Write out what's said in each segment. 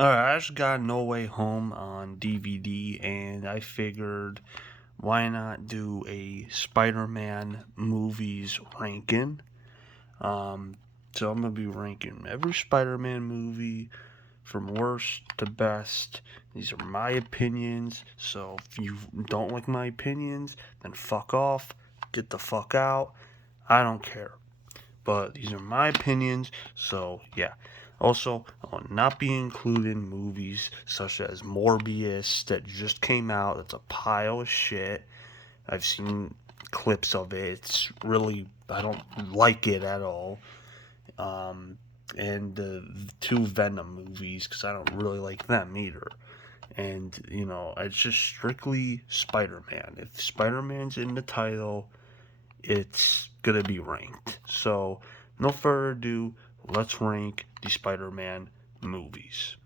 Alright, I just got No Way Home on DVD, and I figured why not do a Spider-Man movies ranking? Um, so I'm gonna be ranking every Spider-Man movie from worst to best. These are my opinions, so if you don't like my opinions, then fuck off, get the fuck out. I don't care. But these are my opinions, so yeah. Also, I will not be including movies such as Morbius that just came out. That's a pile of shit. I've seen clips of it. It's really, I don't like it at all. Um, and the two Venom movies, because I don't really like them either. And, it's just strictly Spider Man. If Spider Man's in the title, it's gonna be ranked. So, no further ado, let's rank the Spider Man movies.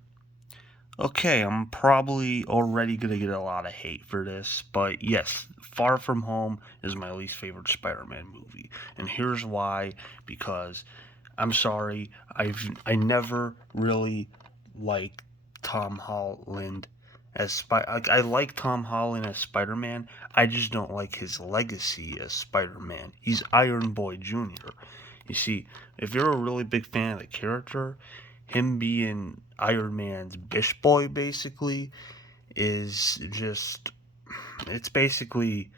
Okay, I'm probably already gonna get a lot of hate for this, but yes, Far From Home is my least favorite Spider Man movie. And here's why: because I'm sorry, I never really liked Tom Holland as I like Tom Holland as Spider-Man. I just don't like his legacy as Spider-Man. He's Iron Boy Jr. You see, if you're a really big fan of the character, him being Iron Man's bish boy basically is just it's basically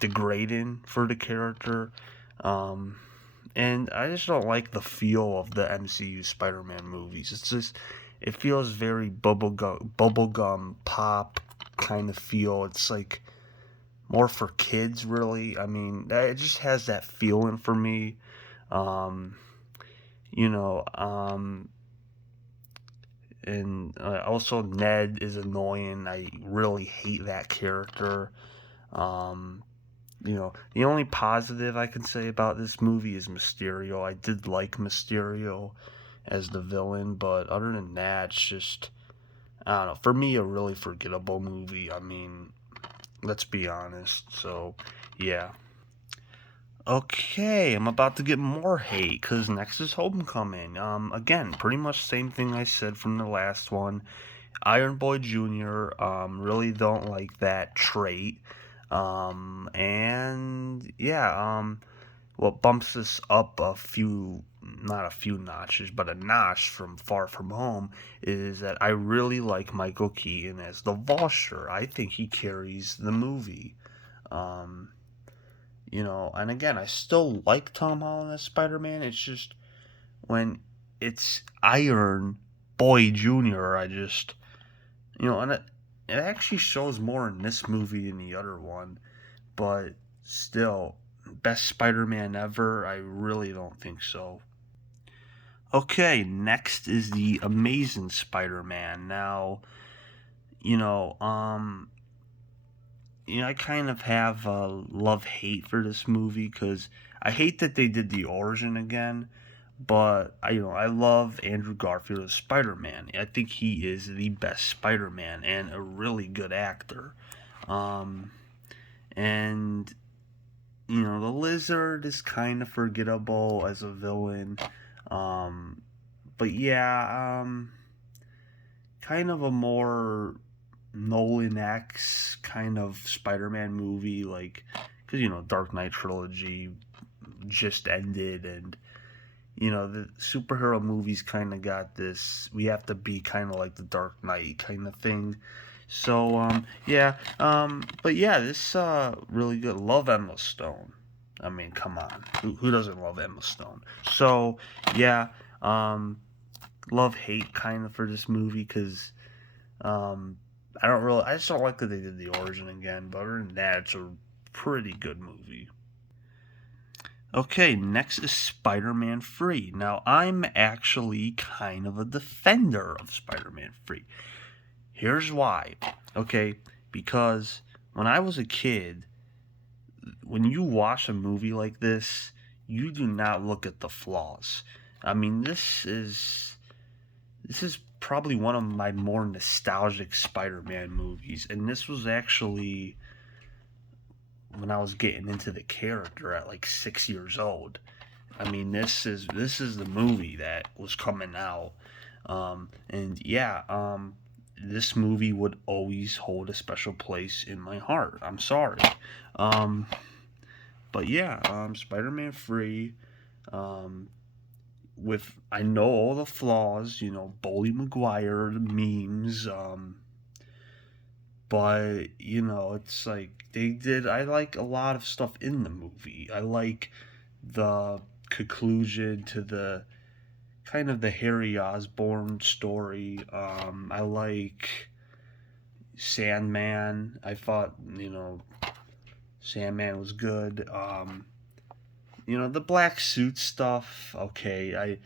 degrading for the character. Um, and I just don't like the feel of the MCU Spider-Man movies. It's just it feels very bubblegum pop kind of feel. It's like more for kids, really. I mean, it just has that feeling for me. Um, you know, um, and also Ned is annoying. I really hate that character. Um, the only positive I can say about this movie is Mysterio. I did like Mysterio as the villain, but other than that, it's just, I don't know. For me, a really forgettable movie. I mean, let's be honest. So, yeah. Okay, I'm about to get more hate because next is Homecoming. Again, pretty much same thing I said from the last one. Iron Boy Jr. Really don't like that trait. And yeah, what bumps us up a few, not a few notches, but a notch from Far From Home is that I really like Michael Keaton as the Vulture. I think he carries the movie. Um, and again, I still like Tom Holland as Spider Man. It's just when it's Iron Boy Jr., and it actually shows more in this movie than the other one, but still, best Spider Man ever? I really don't think so. Okay, next is the Amazing Spider Man. Now, you know, um, I kind of have a love hate for this movie because I hate that they did the origin again. But I love Andrew Garfield as Spider-Man. I think he is the best Spider-Man and a really good actor. Um, and the Lizard is kind of forgettable as a villain. Um, but yeah, kind of a more Nolan X kind of Spider-Man movie, like because Dark Knight trilogy just ended, and the superhero movies kind of got this. We have to be kind of like the Dark Knight kind of thing. So yeah, but yeah, this really good. Love Emma Stone. I mean, come on, who doesn't love Emma Stone? So yeah, um, love hate kind of for this movie because um, I just don't like that they did the origin again. But other than that, it's a pretty good movie. Okay, next is Spider Man Free. Now, I'm actually kind of a defender of Spider Man Free. Here's why. Okay, because when I was a kid, when you watch a movie like this, you do not look at the flaws. I mean, this is probably one of my more nostalgic Spider-Man movies, and this was actually when I was getting into the character at like 6 years old. I mean, this is the movie that was coming out. And yeah, this movie would always hold a special place in my heart. I'm sorry. Um, but yeah, Spider-Man 3. Um, with I know all the flaws, Bully Maguire, the memes, but it's like they did. I like a lot of stuff in the movie. I like the conclusion to the kind of the Harry Osborn story. I like Sandman. I thought Sandman was good. The black suit stuff. Okay,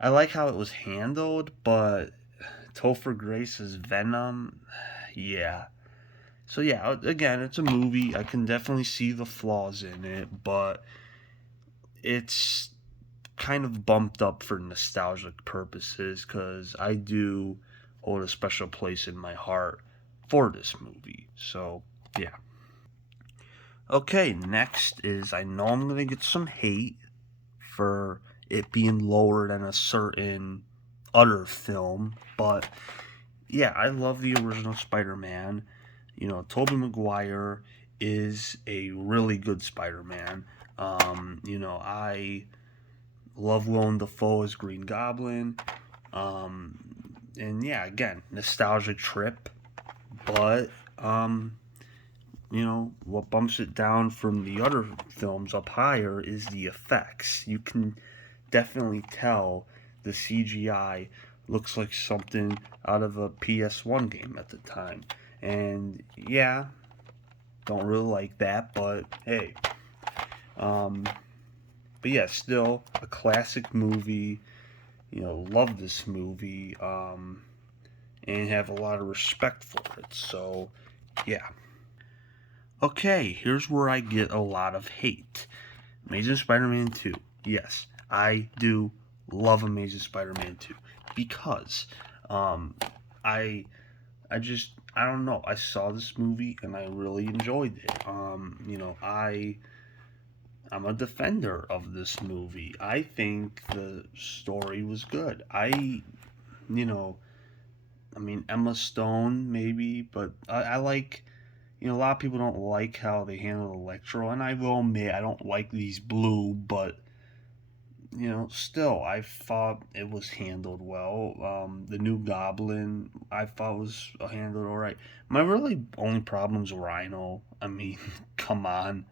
I like how it was handled, but Topher Grace's Venom, yeah. So yeah, again, it's a movie. I can definitely see the flaws in it, but it's kind of bumped up for nostalgic purposes because I do hold a special place in my heart for this movie. So yeah. Okay, next is I know I'm gonna get some hate for it being lower than a certain other film, but yeah, I love the original Spider-Man. Tobey Maguire is a really good Spider-Man. I love Willem Dafoe as Green Goblin. Um, and yeah, again, nostalgic trip, but what bumps it down from the other films up higher is the effects. You can definitely tell the CGI looks like something out of a PS1 game at the time. And yeah, don't really like that, but hey. Um, but yeah, still a classic movie. Love this movie. And have a lot of respect for it. So, yeah. Okay, here's where I get a lot of hate. Amazing Spider-Man 2. Yes, I do love Amazing Spider-Man 2 because um, I I don't know. I saw this movie and I really enjoyed it. I'm a defender of this movie. I think the story was good. You know, I mean Emma Stone maybe, but I like a lot of people don't like how they handle Electro, and I will admit I don't like these blue, but still I thought it was handled well. The new Goblin I thought was handled all right. My really only problem's Rhino. I mean, come on.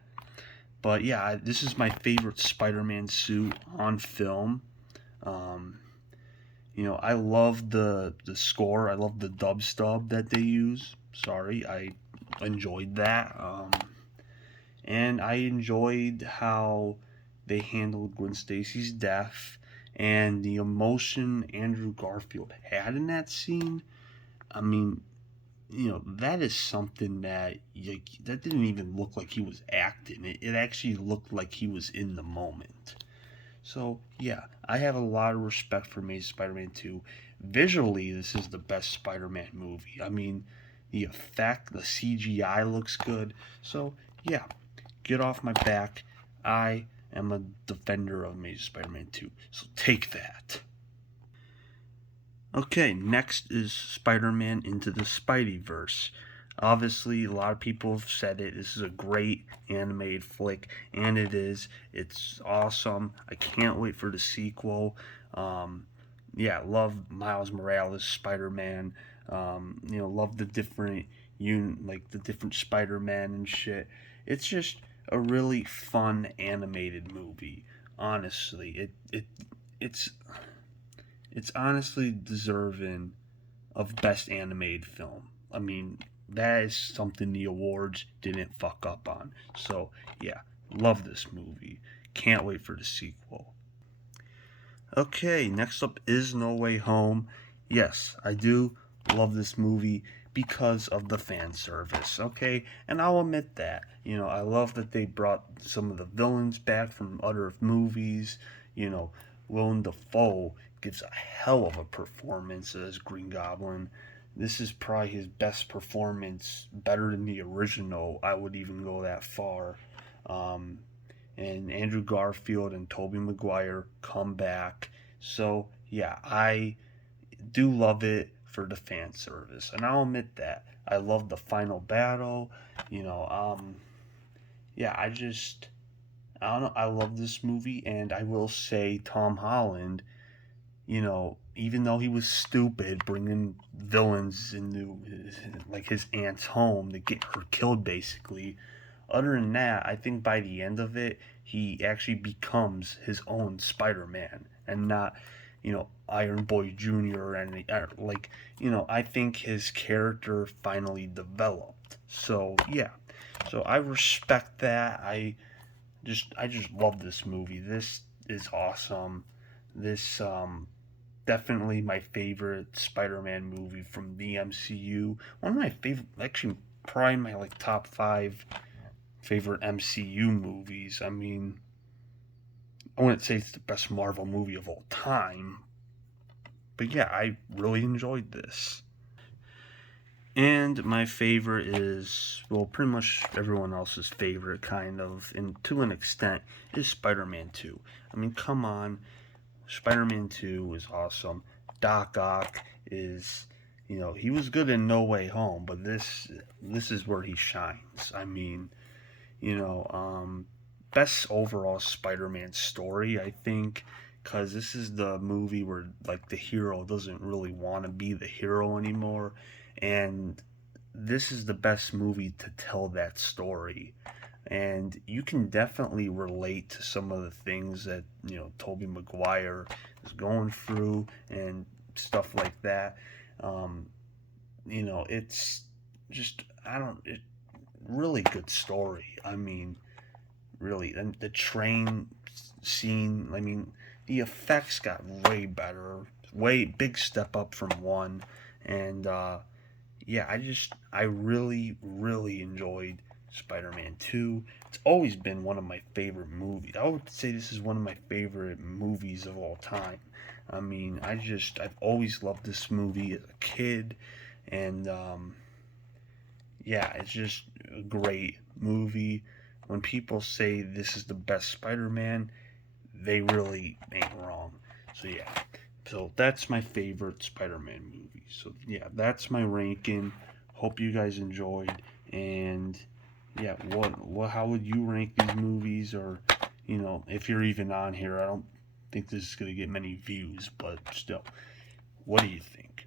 But yeah, this is my favorite Spider-Man suit on film. Um, I love the score. I love the dubstep that they use. Sorry, I enjoyed that. And I enjoyed how they handled Gwen Stacy's death and the emotion Andrew Garfield had in that scene. I mean, that is something that that didn't even look like he was acting. It actually looked like he was in the moment. So yeah, I have a lot of respect for Amazing Spider-Man 2. Visually, this is the best Spider-Man movie. I mean, the effect, the CGI looks good. So yeah, get off my back. I am a defender of Amazing Spider-Man 2. So take that. Okay, next is Spider-Man Into the Spideyverse. Obviously, a lot of people have said it. This is a great animated flick, and it is. It's awesome. I can't wait for the sequel. Yeah, love Miles Morales Spider-Man. Love the different like the different Spider-Man and shit. It's just a really fun animated movie. Honestly, it's it's honestly deserving of best animated film. I mean, that is something the awards didn't fuck up on. So, yeah, love this movie. Can't wait for the sequel. Okay, next up is No Way Home. Yes, I do love this movie because of the fan service, okay? And I'll admit that. I love that they brought some of the villains back from other movies. Willem Dafoe gives a hell of a performance as Green Goblin. This is probably his best performance, better than the original. I would even go that far. Um, and Andrew Garfield and Tobey Maguire come back. So yeah, do love it for the fan service, and I'll admit that. I love the final battle. You know, yeah, I don't know. I love this movie, and I will say Tom Holland, even though he was stupid bringing villains into like his aunt's home to get her killed, basically. Other than that, I think by the end of it, he actually becomes his own Spider-Man and not, Iron Boy Jr. and I think his character finally developed. So yeah, so I respect that. I just love this movie. This is awesome. This definitely my favorite Spider-Man movie from the MCU. One of my favorite, actually, probably my like top five favorite MCU movies. I mean, I wouldn't say it's the best Marvel movie of all time, but yeah, I really enjoyed this. And my favorite is, well, pretty much everyone else's favorite, kind of, and to an extent, is Spider Man 2. I mean, come on, Spider Man 2 is awesome. Doc Ock is, he was good in No Way Home, but this is where he shines. I mean, you know, best overall Spider-Man story, I think, because this is the movie where like the hero doesn't really want to be the hero anymore, and this is the best movie to tell that story. And you can definitely relate to some of the things that Tobey Maguire is going through and stuff like that. Um, it's just I don't it really good story. I mean, really, and the train scene. I mean, the effects got way better, way big step up from one, and yeah, I really really enjoyed Spider-Man 2. It's always been one of my favorite movies. I would say this is one of my favorite movies of all time. I mean, I've always loved this movie as a kid, and yeah, it's just a great movie. When people say this is the best Spider-Man, they really ain't wrong. So yeah, so that's my favorite Spider-Man movie. So yeah, that's my ranking. Hope you guys enjoyed, and yeah, what how would you rank these movies, or if you're even on here? I don't think this is gonna get many views, but still, what do you think?